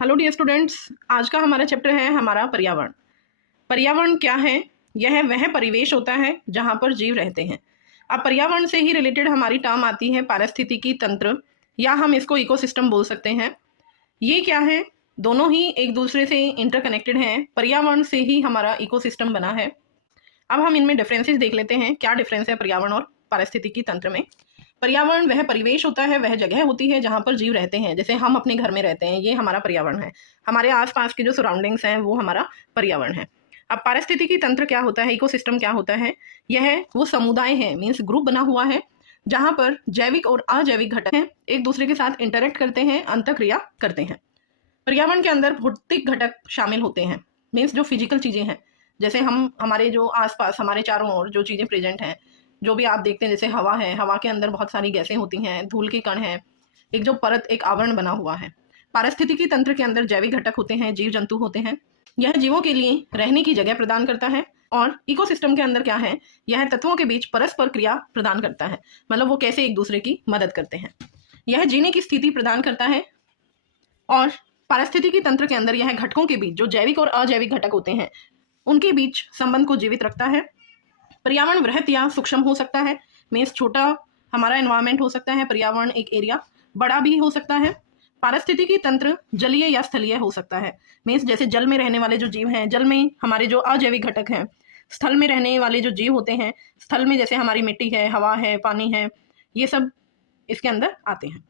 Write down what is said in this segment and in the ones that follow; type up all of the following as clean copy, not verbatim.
Hello dear students, आज का हमारा चैप्टर है हमारा पर्यावरण। पर्यावरण क्या है? यह वह परिवेश होता है जहाँ पर जीव रहते हैं। अब पर्यावरण से ही रिलेटेड हमारी टर्म आती है पारिस्थितिकी तंत्र, या हम इसको इकोसिस्टम बोल सकते हैं। ये क्या है? दोनों ही एक दूसरे से इंटरकनेक्टेड हैं। पर्यावरण से ही हमारा इकोसिस्टम बना है। अब हम इनमें डिफरेंसेस देख लेते हैं। क्या डिफरेंस है पर्यावरण और पारिस्थितिकी तंत्र में? पर्यावरण वह परिवेश होता है, वह जगह होती है जहाँ पर जीव रहते हैं। जैसे हम अपने घर में रहते हैं, ये हमारा पर्यावरण है। हमारे आसपास के जो सराउंडिंग्स हैं वो हमारा पर्यावरण है। अब पारिस्थितिकी तंत्र क्या होता है, इकोसिस्टम क्या होता है? यह वो समुदाय है, मीन्स ग्रुप बना हुआ है जहाँ पर जैविक और अजैविक घटक हैं, एक दूसरे के साथ इंटरेक्ट करते हैं, अंतःक्रिया करते हैं। पर्यावरण के अंदर भौतिक घटक शामिल होते हैं, मीन्स जो फिजिकल चीज़ें हैं। जैसे हम हमारे जो आसपास हमारे चारों ओर जो चीज़ें प्रेजेंट हैं, जो भी आप देखते हैं, जैसे हवा है, हवा के अंदर बहुत सारी गैसें होती हैं, धूल के कण हैं, एक जो परत, एक आवरण बना हुआ है। पारिस्थितिकी तंत्र के अंदर जैविक घटक होते हैं, जीव जंतु होते हैं। यह जीवों के लिए रहने की जगह प्रदान करता है। और इकोसिस्टम के अंदर क्या है, यह तत्वों के बीच परस्पर क्रिया प्रदान करता है, मतलब वो कैसे एक दूसरे की मदद करते हैं। यह जीने की स्थिति प्रदान करता है। और पारिस्थितिकी तंत्र के अंदर यह घटकों के बीच, जो जैविक और अजैविक घटक होते हैं, उनके बीच संबंध को जीवित रखता है। पर्यावरण वृहत या सूक्ष्म हो सकता है, मीन्स छोटा हमारा एनवायरनमेंट हो सकता है पर्यावरण, एक एरिया। बड़ा भी हो सकता है। पारिस्थितिकी तंत्र जलीय या स्थलीय हो सकता है, मीन्स जैसे जल में रहने वाले जो जीव हैं, जल में हमारे जो अजैविक घटक हैं। स्थल में रहने वाले जो जीव होते हैं, स्थल में जैसे हमारी मिट्टी है, हवा है, पानी है, ये सब इसके अंदर आते हैं।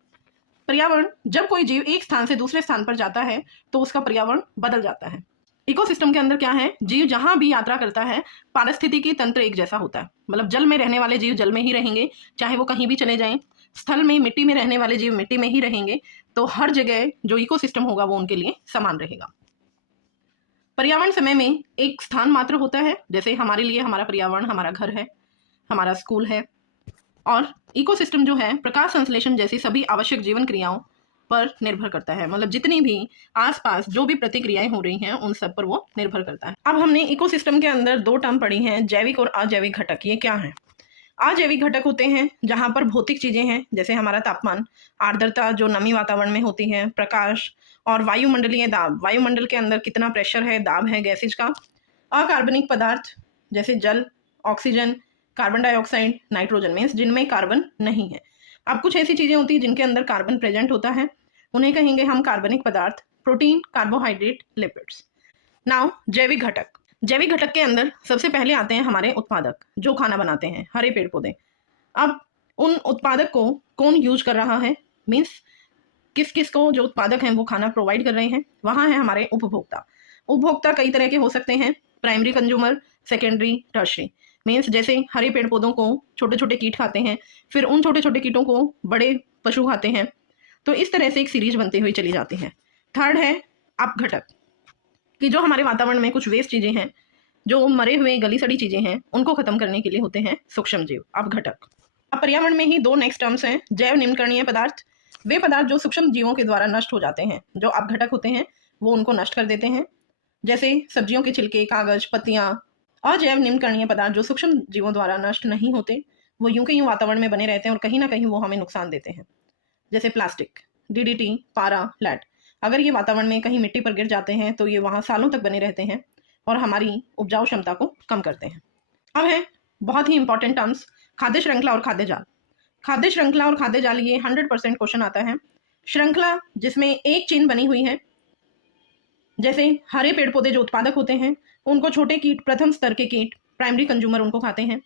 पर्यावरण, जब कोई जीव एक स्थान से दूसरे स्थान पर जाता है तो उसका पर्यावरण बदल जाता है। इकोसिस्टम के अंदर क्या है, जीव जहां भी यात्रा करता है, पारिस्थितिकी तंत्र एक जैसा होता है। मतलब जल में रहने वाले जीव जल में ही रहेंगे, चाहे वो कहीं भी चले जाएं। स्थल में मिट्टी में रहने वाले जीव मिट्टी में ही रहेंगे। तो हर जगह जो इकोसिस्टम होगा वो उनके लिए समान रहेगा। पर्यावरण समय में एक स्थान मात्र होता है। जैसे हमारे लिए हमारा पर्यावरण हमारा घर है, हमारा स्कूल है। और इकोसिस्टम जो है प्रकाश संश्लेषण जैसी सभी आवश्यक जीवन क्रियाओं पर निर्भर करता है। मतलब जितनी भी आसपास जो भी प्रतिक्रियाएं हो रही हैं उन सब पर वो निर्भर करता है। अब हमने इकोसिस्टम के अंदर दो टर्म पढ़ी हैं, जैविक और अजैविक घटक। ये क्या है? अजैविक घटक होते हैं जहां पर भौतिक चीजें हैं, जैसे हमारा तापमान, आर्द्रता जो नमी वातावरण में होती है, प्रकाश और वायुमंडलीय दाब, वायुमंडल के अंदर कितना प्रेशर है, दाब है गैसेज का। अकार्बनिक पदार्थ जैसे जल, oxygen, carbon dioxide, nitrogen, means जिनमें कार्बन नहीं है। अब कुछ ऐसी चीजें होती हैं जिनके अंदर कार्बन प्रेजेंट होता है, उन्हें कहेंगे हम कार्बनिक पदार्थ, प्रोटीन, कार्बोहाइड्रेट, लिपिड्स। नाउ जैविक घटक। जैविक घटक के अंदर सबसे पहले आते हैं हमारे उत्पादक, जो खाना बनाते हैं, हरे पेड़ पौधे। अब उन उत्पादक को कौन यूज कर रहा है, मीन्स किस किस को जो उत्पादक हैं वो खाना प्रोवाइड कर रहे हैं, वहाँ है हमारे उपभोक्ता। उपभोक्ता कई तरह के हो सकते हैं, primary consumer, secondary, tertiary. Means जैसे हरे पेड़ पौधों को छोटे छोटे कीट खाते हैं, फिर उन छोटे छोटे कीटों को बड़े पशु खाते हैं। तो इस तरह से एक सीरीज बनती हुई चली जाती है। थर्ड है अपघटक, कि जो हमारे वातावरण में कुछ वेस्ट चीजें हैं, जो मरे हुए गली सड़ी चीजें हैं, उनको खत्म करने के लिए होते हैं सूक्ष्म जीव, अपघटक। अब पर्यावरण में ही दो नेक्स्ट टर्म्स हैं, जैव निम्नकरणीय पदार्थ। वे पदार्थ जो सूक्ष्म जीवों के द्वारा नष्ट हो जाते हैं, जो अपघटक होते हैं वो उनको नष्ट कर देते हैं, जैसे सब्जियों के छिलके, कागज, पत्तियां। अजैव निम्नकरणीय पदार्थ जो सूक्ष्म जीवों द्वारा नष्ट नहीं होते, वो यूं के यूं वातावरण में बने रहते हैं और कहीं ना कहीं वो हमें नुकसान देते हैं, जैसे प्लास्टिक, डीडीटी, पारा, लैड। अगर ये वातावरण में कहीं मिट्टी पर गिर जाते हैं तो ये वहाँ सालों तक बने रहते हैं और हमारी उपजाऊ क्षमता को कम करते हैं। अब है बहुत ही इंपॉर्टेंट टर्म्स, खाद्य श्रृंखला और खाद्य जाल। खाद्य श्रृंखला और खाद्य जाल, ये 100% क्वेश्चन आता है। श्रृंखला जिसमें एक चेन बनी हुई है, जैसे हरे पेड़ पौधे जो उत्पादक होते हैं उनको छोटे कीट, प्रथम स्तर के कीट, प्राइमरी कंज्यूमर उनको खाते हैं।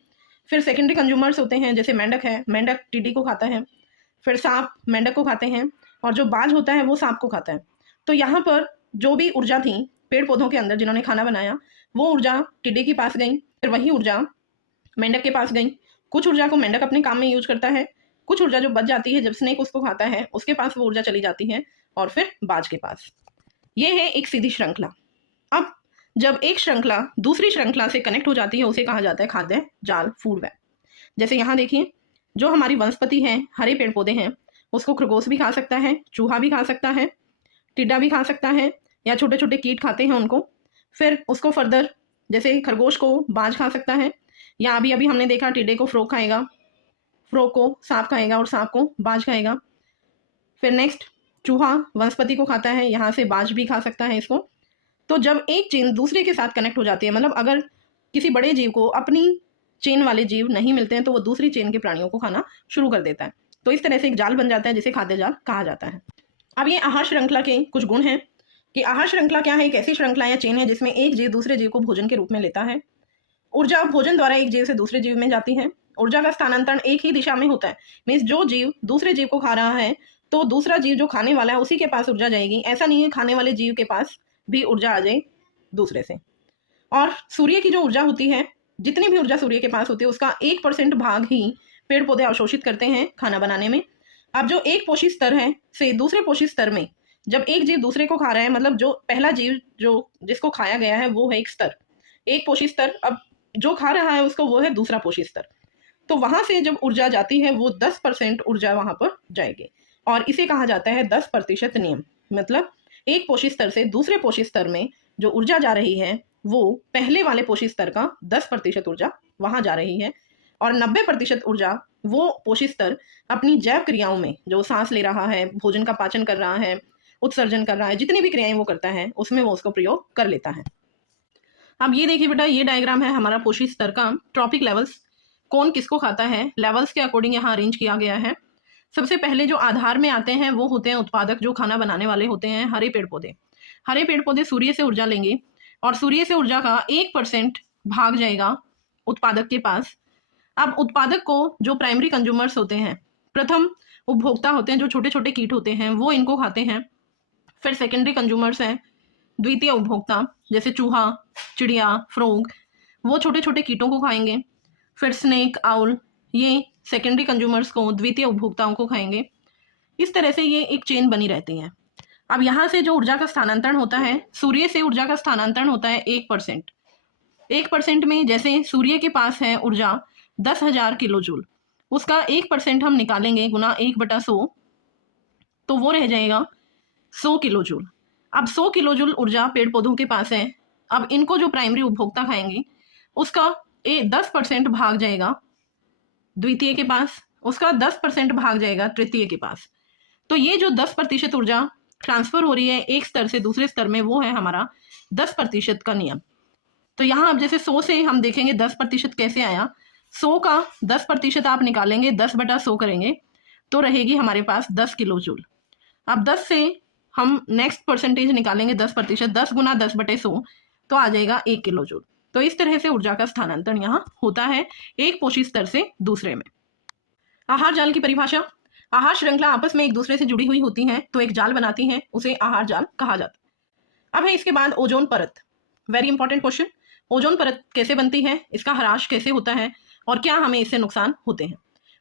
फिर सेकेंडरी कंज्यूमर्स होते हैं, जैसे मेंढक है, मेंढक टीडी को खाता है। फिर सांप मेंढक को खाते हैं, और जो बाज होता है वो सांप को खाता है। तो यहाँ पर जो भी ऊर्जा थी पेड़ पौधों के अंदर जिन्होंने खाना बनाया, वो ऊर्जा टिड्डी के पास गई, फिर वही ऊर्जा मेंढक के पास गई। कुछ ऊर्जा को मेंढक अपने काम में यूज करता है, कुछ ऊर्जा जो बच जाती है जब स्नेक उसको खाता है उसके पास वो ऊर्जा चली जाती है, और फिर बाज के पास। ये है एक सीधी श्रृंखला। अब जब एक श्रृंखला दूसरी श्रृंखला से कनेक्ट हो जाती है उसे कहा जाता है खाद्य जाल, फूड वेब। जैसे यहाँ देखिए, जो हमारी वनस्पति है, हरे पेड़ पौधे हैं, उसको खरगोश भी खा सकता है, चूहा भी खा सकता है, टिड्डा भी खा सकता है, या छोटे छोटे कीट खाते हैं उनको। फिर उसको फर्दर, जैसे खरगोश को बाज खा सकता है, या अभी अभी हमने देखा टिड्डे को फ्रोग खाएगा, फ्रोग को सांप खाएगा और सांप को बाज खाएगा। फिर नेक्स्ट चूहा वनस्पति को खाता है, यहाँ से बाज भी खा सकता है इसको। तो जब एक चेन दूसरे के साथ कनेक्ट हो जाती है, मतलब अगर किसी बड़े जीव को अपनी चेन वाले जीव नहीं मिलते हैं तो वो दूसरी चेन के प्राणियों को खाना शुरू कर देता है। तो इस तरह से एक जाल बन जाता है जिसे खाद्य जाल कहा जाता है। अब ये आहार श्रृंखला के कुछ गुण हैं कि आहार श्रृंखला क्या है। एक ऐसी श्रृंखला या चेन है जिसमें एक जीव दूसरे जीव को भोजन के रूप में लेता है। ऊर्जा भोजन द्वारा एक जीव से दूसरे जीव में जाती है। ऊर्जा का स्थानांतरण एक ही दिशा में होता है, मीन्स जो जीव दूसरे जीव को खा रहा है तो दूसरा जीव जो खाने वाला है उसी के पास ऊर्जा जाएगी। ऐसा नहीं है खाने वाले जीव के पास भी ऊर्जा आ जाए दूसरे से। और सूर्य की जो ऊर्जा होती है, जितनी भी ऊर्जा सूर्य के पास होती है उसका 1% भाग ही पेड़ पौधे अवशोषित करते हैं खाना बनाने में। अब जो एक पोषी स्तर है से दूसरे पोषी स्तर में जब एक जीव दूसरे को खा रहा है, मतलब जो पहला जीव जो जिसको खाया गया है वो है एक स्तर, एक पोषी स्तर, अब जो खा रहा है उसको वो है दूसरा पोषी स्तर। तो वहां से जब ऊर्जा जाती है वो 10% ऊर्जा वहां पर जाएगी और इसे कहा जाता है 10% नियम। मतलब एक पोषी स्तर से दूसरे पोषी स्तर में जो ऊर्जा जा रही है वो पहले वाले पोषी स्तर का 10% ऊर्जा वहां जा रही है और 90% ऊर्जा वो पोषी स्तर अपनी जैव क्रियाओं में, जो सांस ले रहा है, भोजन का पाचन कर रहा है, उत्सर्जन कर रहा है, जितनी भी क्रियाएं वो करता है उसमें वो उसको प्रयोग कर लेता है। अब ये देखिए बेटा, ये डायग्राम है हमारा पोषी स्तर का। ट्रॉपिक लेवल्स, कौन किसको खाता है, लेवल्स के अकॉर्डिंग यहाँ अरेंज किया गया है। सबसे पहले जो आधार में आते हैं वो होते हैं उत्पादक, जो खाना बनाने वाले होते हैं हरे पेड़ पौधे। हरे पेड़ पौधे सूर्य से ऊर्जा लेंगे और सूर्य से ऊर्जा का 1% भाग जाएगा उत्पादक के पास। अब उत्पादक को जो प्राइमरी कंज्यूमर्स होते हैं, प्रथम उपभोक्ता होते हैं, जो छोटे छोटे कीट होते हैं वो इनको खाते हैं। फिर सेकेंडरी कंज्यूमर्स हैं, द्वितीय उपभोक्ता, जैसे चूहा, चिड़िया, फ्रोग, वो छोटे छोटे कीटों को खाएंगे। फिर स्नेक, आउल, ये सेकेंडरी कंज्यूमर्स को, द्वितीय उपभोक्ताओं को खाएंगे। इस तरह से ये एक चेन बनी रहती है। अब यहाँ से जो ऊर्जा का स्थानांतरण होता है, सूर्य से ऊर्जा का स्थानांतरण होता है 1%। 1% में जैसे सूर्य के पास है ऊर्जा 10,000 किलो जूल, उसका 1% हम निकालेंगे गुना 1/100, तो वो रह जाएगा 100 किलो जूल। अब 100 किलो जूल ऊर्जा पेड़ पौधों के पास है। अब इनको जो प्राइमरी उपभोक्ता खाएंगे उसका 10% भाग जाएगा द्वितीय के पास, उसका 10% भाग जाएगा तृतीय के पास। तो ये जो 10% ऊर्जा ट्रांसफर हो रही है एक स्तर से दूसरे स्तर में, वो है हमारा 10% का नियम। तो यहाँ अब जैसे 100 से हम देखेंगे 10% कैसे आया। 100 का 10% आप निकालेंगे, 10/100 करेंगे तो रहेगी हमारे पास 10 किलो जूल। अब 10 से हम नेक्स्ट परसेंटेज निकालेंगे 10%, 10 गुना 10/100 तो आ जाएगा 1 किलो जूल। तो इस तरह से ऊर्जा का स्थानांतरण यहाँ होता है एक पोषी स्तर से दूसरे में। आहार जाल की परिभाषा, आहार श्रृंखला आपस में एक दूसरे से जुड़ी हुई होती हैं तो एक जाल बनाती हैं, उसे आहार जाल कहा जाता है। अब है इसके बाद ओजोन परत, वेरी इंपॉर्टेंट क्वेश्चन। ओजोन परत कैसे बनती है, इसका ह्रास कैसे होता है और क्या हमें इससे नुकसान होते हैं।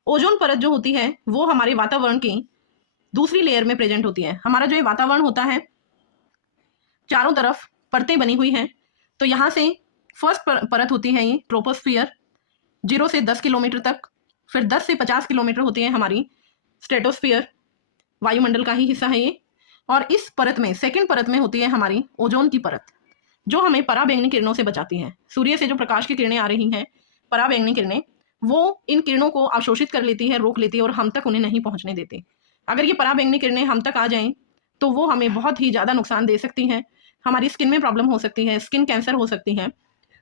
ओजोन परत जो होती है वो हमारे वातावरण की दूसरी लेयर में प्रेजेंट होती है। हमारा जो ये वातावरण होता है चारों तरफ परतें बनी हुई हैं। तो यहाँ से फर्स्ट परत होती है ये ट्रोपोस्फियर, 0 से 10 किलोमीटर तक। फिर 10 से 50 किलोमीटर होती है हमारी स्ट्रेटोस्फियर, वायुमंडल का ही हिस्सा है ये। और इस परत में, सेकंड परत में होती है हमारी ओजोन की परत, जो हमें पराबैंगनी किरणों से बचाती है। सूर्य से जो प्रकाश की किरणें आ रही हैं, पराबैंगनी किरणें, वो इन किरणों को अवशोषित कर लेती है, रोक लेती है और हम तक उन्हें नहीं पहुंचने देती। अगर ये पराबैंगनी किरणें हम तक आ जाएं तो वो हमें बहुत ही ज़्यादा नुकसान दे सकती हैं। हमारी स्किन में प्रॉब्लम हो सकती है, स्किन कैंसर हो सकती है।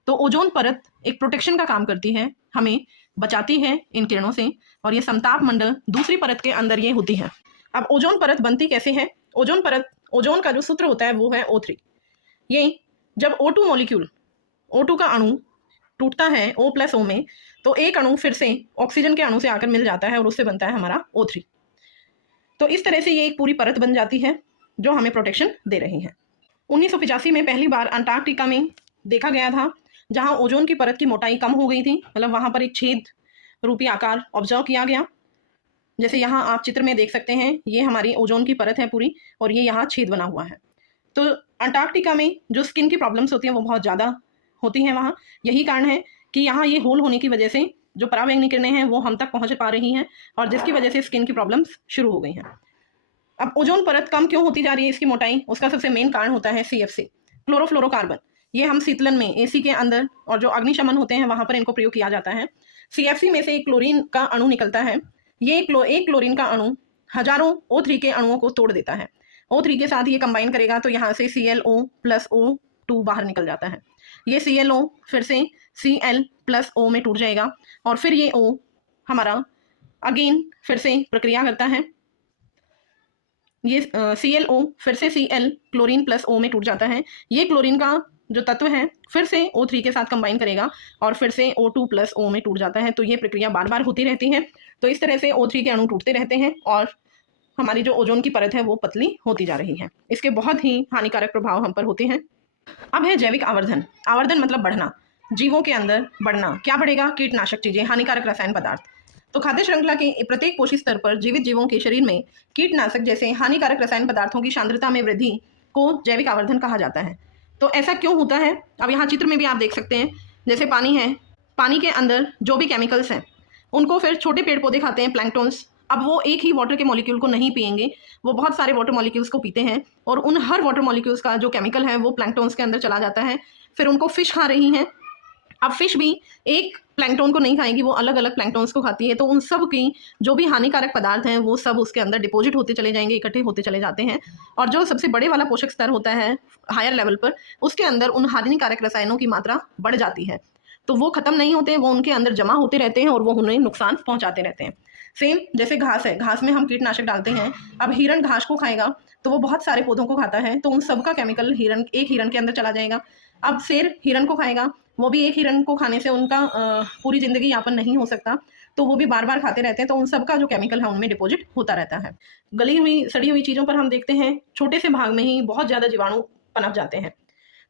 तो ओजोन परत एक प्रोटेक्शन का काम करती है, हमें बचाती है इन किरणों से। और ये समताप मंडल दूसरी परत के अंदर ये होती है। अब ओजोन परत बनती कैसे है। ओजोन परत, ओजोन का जो सूत्र होता है वो है O3। ये जब O2 मॉलिक्यूल, O2 का अणु टूटता है O+O में, तो एक अणु फिर से ऑक्सीजन के अणु से आकर मिल जाता है और उससे बनता है हमारा O3। तो इस तरह से ये एक पूरी परत बन जाती है जो हमें प्रोटेक्शन दे रही है। 1985 में पहली बार अंटार्कटिका में देखा गया था, जहां ओजोन की परत की मोटाई कम हो गई थी, मतलब वहां पर एक छेद रूपी आकार ऑब्जर्व किया गया। जैसे यहाँ आप चित्र में देख सकते हैं, ये हमारी ओजोन की परत है पूरी और ये यहाँ छेद बना हुआ है। तो अंटार्कटिका में जो स्किन की प्रॉब्लम्स होती हैं वो बहुत ज़्यादा होती हैं वहाँ। यही कारण है कि यहाँ ये होल होने की वजह से जो पराबैंगनी किरणें हैं वो हम तक पहुँच पा रही हैं और जिसकी वजह से स्किन की प्रॉब्लम्स शुरू हो गई हैं। अब ओजोन परत कम क्यों होती जा रही है इसकी मोटाई, उसका सबसे मेन कारण होता है CFC, क्लोरोफ्लोरोकार्बन। ये हम शीतलन में, AC के अंदर और जो अग्निशमन होते हैं वहाँ पर इनको प्रयोग किया जाता है। CFC में से एक क्लोरीन का अणु निकलता है। ये एक क्लोरीन का अणु हजारों O3 के अणुओं को तोड़ देता है। O3 के साथ ये कंबाइन करेगा तो यहाँ से ClO प्लस O2 बाहर निकल जाता है। ये ClO फिर से Cl प्लस O में टूट जाएगा और फिर ये O हमारा अगेन फिर से प्रक्रिया करता है। ये ClO फिर से Cl क्लोरीन प्लस O में टूट जाता है। ये क्लोरीन का जो तत्व है फिर से O3 के साथ कंबाइन करेगा और फिर से O2 प्लस O में टूट जाता है। तो ये प्रक्रिया बार बार होती रहती है। तो इस तरह से O3 के अणु टूटते रहते हैं और हमारी जो ओजोन की परत है वो पतली होती जा रही है। इसके बहुत ही हानिकारक प्रभाव हम पर होते हैं। अब है जैविक आवर्धन। आवर्धन मतलब बढ़ना, जीवों के अंदर बढ़ना। क्या बढ़ेगा? कीटनाशक चीजें, हानिकारक रसायन पदार्थ। तो खाद्य श्रृंखला के प्रत्येक पोषी स्तर पर जीवित जीवों के शरीर में कीटनाशक जैसे हानिकारक रसायन पदार्थों की सांद्रता में वृद्धि को जैविक आवर्धन कहा जाता है। तो ऐसा क्यों होता है? अब यहाँ चित्र में भी आप देख सकते हैं, जैसे पानी है, पानी के अंदर जो भी केमिकल्स हैं उनको फिर छोटे पेड़ पौधे खाते हैं, प्लैंक्टन्स। अब वो एक ही वाटर के मॉलिक्यूल को नहीं पिएंगे, वो बहुत सारे वाटर मॉलिक्यूल्स को पीते हैं और उन हर वाटर मॉलिक्यूल्स का जो केमिकल है वो प्लैंक्टन्स के अंदर चला जाता है। फिर उनको फिश खा रही हैं। अब फिश भी एक प्लैंक्टन को नहीं खाएगी, वो अलग अलग प्लैंक्टन्स को खाती है। तो उन सब की जो भी हानिकारक पदार्थ हैं वो सब उसके अंदर डिपॉजिट होते चले जाएंगे, इकट्ठे होते चले जाते हैं। और जो सबसे बड़े वाला पोषक स्तर होता है हायर लेवल पर, उसके अंदर उन हानिकारक रसायनों की मात्रा बढ़ जाती है। तो वो खत्म नहीं होते, वो उनके अंदर जमा होते रहते हैं और वो उन्हें नुकसान पहुंचाते रहते हैं। सेम जैसे घास है, घास में हम कीटनाशक डालते हैं। अब हिरण घास को खाएगा तो वो बहुत सारे पौधों को खाता है, तो उन सब का केमिकल एक हिरण के अंदर चला जाएगा। अब शेर हिरण को खाएगा, वो भी एक हिरण को खाने से उनका पूरी जिंदगी यापन नहीं हो सकता, तो वो भी बार बार खाते रहते हैं। तो उन सब का जो केमिकल है उनमें डिपॉजिट होता रहता है। गली हुई सड़ी हुई चीज़ों पर हम देखते हैं छोटे से भाग में ही बहुत ज़्यादा जीवाणु पनप जाते हैं।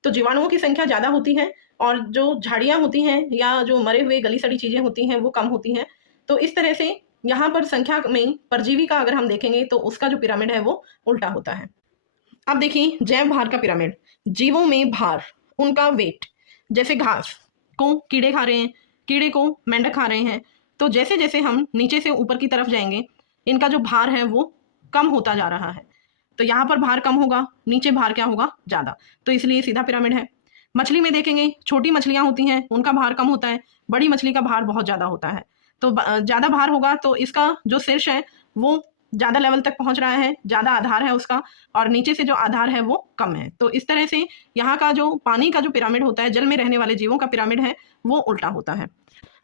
तो जीवाणुओं की संख्या ज़्यादा होती है और जो झाड़ियाँ होती हैं या जो मरे हुए गली सड़ी चीज़ें होती हैं वो कम होती हैं। तो इस तरह से यहाँ पर संख्या में परजीवी का अगर हम देखेंगे तो उसका जो पिरामिड है वो उल्टा होता है। अब देखिए जैव भार का पिरामिड। जीवों में भार, उनका वेट, जैसे घास को कीड़े खा रहे हैं, कीड़े को मेंढक खा रहे हैं। तो जैसे जैसे हम नीचे से ऊपर की तरफ जाएंगे इनका जो भार है वो कम होता जा रहा है। तो यहाँ पर भार कम होगा, नीचे भार क्या होगा? ज़्यादा। तो इसलिए सीधा पिरामिड है। मछली में देखेंगे छोटी मछलियाँ होती हैं उनका भार कम होता है, बड़ी मछली का भार बहुत ज़्यादा होता है। तो ज़्यादा भार होगा तो इसका जो शीर्ष है वो ज़्यादा लेवल तक पहुंच रहा है, ज़्यादा आधार है उसका, और नीचे से जो आधार है वो कम है। तो इस तरह से यहाँ का जो पानी का जो पिरामिड होता है, जल में रहने वाले जीवों का पिरामिड है वो उल्टा होता है।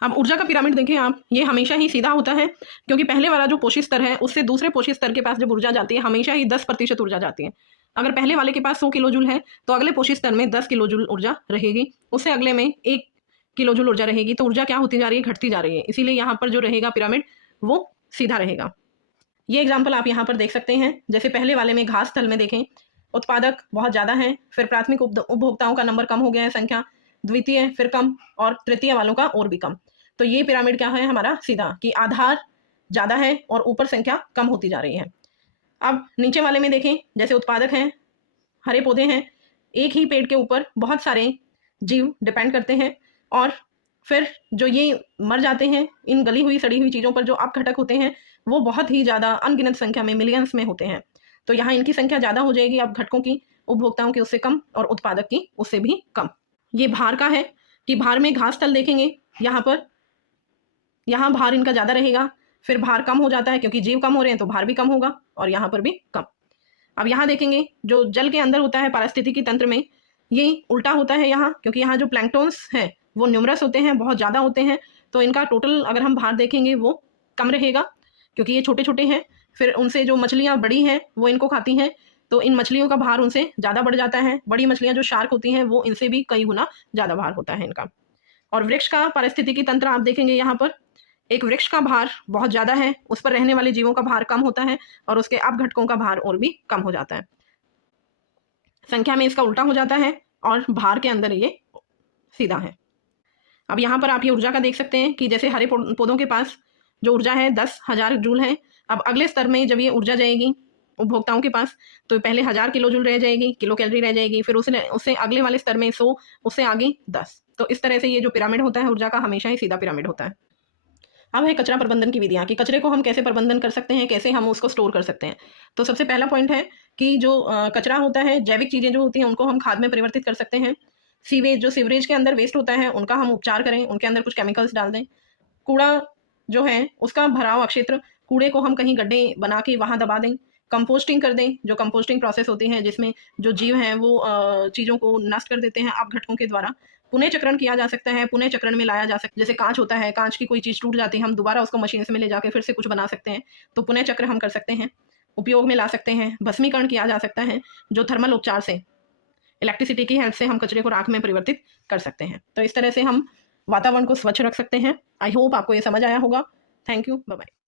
अब ऊर्जा का पिरामिड देखें आप, ये हमेशा ही सीधा होता है, क्योंकि पहले वाला जो पोषी स्तर है उससे दूसरे पोषी स्तर के पास जब ऊर्जा जाती है हमेशा ही 10% ऊर्जा जाती है। अगर पहले वाले के पास 100 किलो जूल है तो अगले पोषी स्तर में 10 किलो जूल ऊर्जा रहेगी, उससे अगले में 1 किलो जूल ऊर्जा रहेगी। तो ऊर्जा क्या होती जा रही है? घटती जा रही है। इसीलिए यहाँ पर जो रहेगा पिरामिड वो सीधा रहेगा। ये एग्जाम्पल आप यहाँ पर देख सकते हैं। जैसे पहले वाले में घास स्थल में देखें, उत्पादक बहुत ज़्यादा है, फिर प्राथमिक उपभोक्ताओं का नंबर कम हो गया है संख्या, द्वितीय फिर कम और तृतीय वालों का और भी कम। तो ये पिरामिड क्या है हमारा? सीधा, कि आधार ज़्यादा है और ऊपर संख्या कम होती जा रही है। अब नीचे वाले में देखें, जैसे उत्पादक हैं, हरे पौधे हैं, एक ही पेड़ के ऊपर बहुत सारे जीव डिपेंड करते हैं और फिर जो ये मर जाते हैं इन गली हुई सड़ी हुई चीज़ों पर, जो अपघटक होते हैं वो बहुत ही ज़्यादा अनगिनत संख्या में, मिलियंस में होते हैं। तो यहाँ इनकी संख्या ज़्यादा हो जाएगी अपघटकों की, उपभोक्ताओं की उससे कम और उत्पादक की उससे भी कम। ये भार का है कि भार में घास स्थल देखेंगे, यहाँ भार इनका ज़्यादा रहेगा, फिर भार कम हो जाता है क्योंकि जीव कम हो रहे हैं तो भार भी कम होगा और यहाँ पर भी कम। अब यहाँ देखेंगे जो जल के अंदर होता है पारिस्थितिकी तंत्र में, ये उल्टा होता है यहाँ, क्योंकि यहाँ जो प्लैंक्टन्स हैं वो न्यूमरस होते हैं, बहुत ज़्यादा होते हैं। तो इनका टोटल अगर हम भार देखेंगे वो कम रहेगा क्योंकि ये छोटे छोटे हैं। फिर उनसे जो मछलियाँ बड़ी हैं वो इनको खाती हैं, तो इन मछलियों का भार उनसे ज़्यादा बढ़ जाता है। बड़ी मछलियाँ जो शार्क होती हैं वो इनसे भी कई गुना ज़्यादा भार होता है इनका। और वृक्ष का पारिस्थितिकी तंत्र आप देखेंगे, यहाँ पर एक वृक्ष का भार बहुत ज़्यादा है, उस पर रहने वाले जीवों का भार कम होता है और उसके अपघटकों का भार और भी कम हो जाता है। संख्या में इसका उल्टा हो जाता है और भार के अंदर ये सीधा है। अब यहाँ पर आप ये ऊर्जा का देख सकते हैं कि जैसे हरे पौधों के पास जो ऊर्जा है 10,000 जूल है। अब अगले स्तर में जब ये ऊर्जा जाएगी उपभोक्ताओं के पास तो पहले 1000 किलो जूल रह जाएगी, किलो कैलोरी रह जाएगी, फिर उससे अगले वाले स्तर में 100, उससे आगे 10। तो इस तरह से ये जो पिरामिड होता है ऊर्जा का हमेशा ही सीधा पिरामिड होता है। अब है कचरा प्रबंधन की विधियाँ, कि कचरे को हम कैसे प्रबंधन कर सकते हैं, कैसे हम उसको स्टोर कर सकते हैं। तो सबसे पहला पॉइंट है कि जो कचरा होता है, जैविक चीज़ें जो होती हैं उनको हम खाद में परिवर्तित कर सकते हैं। सीवेज, जो सीवरेज के अंदर वेस्ट होता है उनका हम उपचार करें, उनके अंदर कुछ केमिकल्स डाल दें। कूड़ा जो है उसका भराव क्षेत्र, कूड़े को हम कहीं गड्ढे बना के वहाँ दबा दें, कंपोस्टिंग कर दें, जो कंपोस्टिंग प्रोसेस होती है जिसमें जो जीव हैं वो चीज़ों को नष्ट कर देते हैं अपघटकों के द्वारा। पुनः चक्रण किया जा सकता है, पुनः चक्रण में लाया जा सकता है। जैसे कांच होता है, कांच की कोई चीज़ टूट जाती है, हम दोबारा उसको मशीन से में ले जाके फिर से कुछ बना सकते हैं, तो पुनः चक्र हम कर सकते हैं, उपयोग में ला सकते हैं। भस्मीकरण किया जा सकता है, जो थर्मल उपचार से, इलेक्ट्रिसिटी की हेल्प से हम कचरे को राख में परिवर्तित कर सकते हैं। तो इस तरह से हम वातावरण को स्वच्छ रख सकते हैं। आई होप आपको ये समझ आया होगा। Thank you, bye bye.